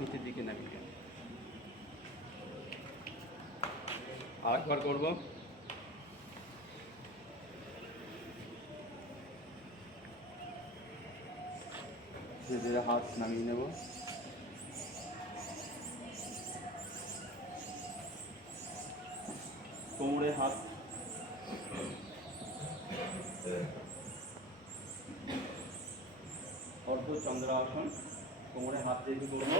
নিচের দিকে নামিয়ে আরেকবার করবো। ধীরে ধীরে হাত নামিয়ে নেব। কোমরে হাত, অর্ধ চন্দ্রাসন। কোমরে হাত রেখে করবো।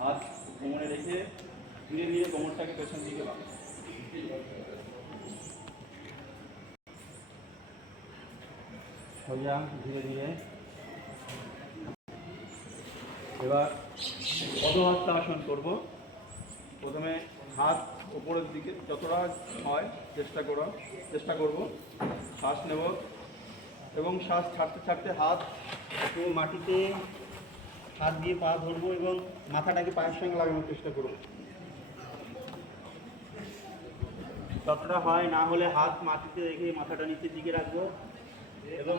হাত কোমরে রেখে ধীরে ধীরে কোমরটাকে পেছন দিকে বাঁধো। সোজা ধীরে ধীরে। এবার পদহস্তাসন করব। প্রথমে হাত উপরের দিকে যতটা হয় চেষ্টা করব। শ্বাস নেব এবং শ্বাস ছাড়তে ছাড়তে হাত একটু মাটিতে হাত দিয়ে পা ধরবো এবং মাথাটাকে পায়ের সঙ্গে লাগানোর চেষ্টা করব। যতটা হয়, না হলে হাত মাটিতে রেখে মাথাটা নিচের দিকে রাখবো এবং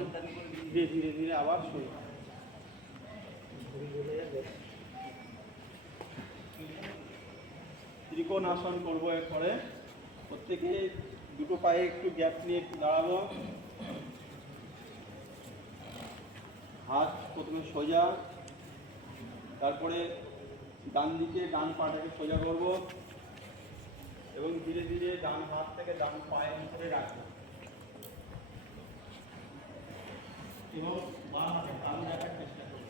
ধীরে ধীরে ধীরে আবার শুরু। ত্রিকোণ আসন করবো। এরপরে প্রত্যেকে দুটো পায়ে একটু গ্যাপ নিয়ে একটু দাঁড়াবো। হাত প্রথমে সোজা, তারপরে ডান দিকে ডান পাটাকে সোজা করব এবং ধীরে ধীরে ডান হাত থেকে ডান পায়ের উপরে রাখবো এবং বাম হাতে তালু রাখার চেষ্টা করব।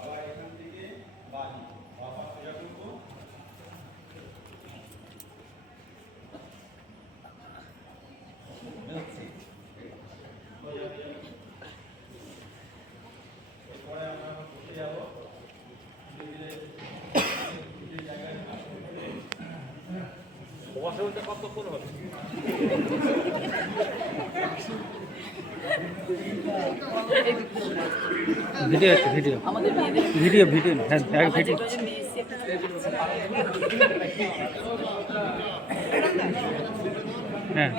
আবার এখান থেকে বাঁধি, বাবা সোজা করবো। এরপরে আমরা বসে যাবো। ধীরে ধীরে জায়গায় বসে উঠতে কতক্ষণ হবে? ভিডিও আছে, ভিডিও ভিডিও ভিডিও হ্যাঁ ভিডিও। হ্যাঁ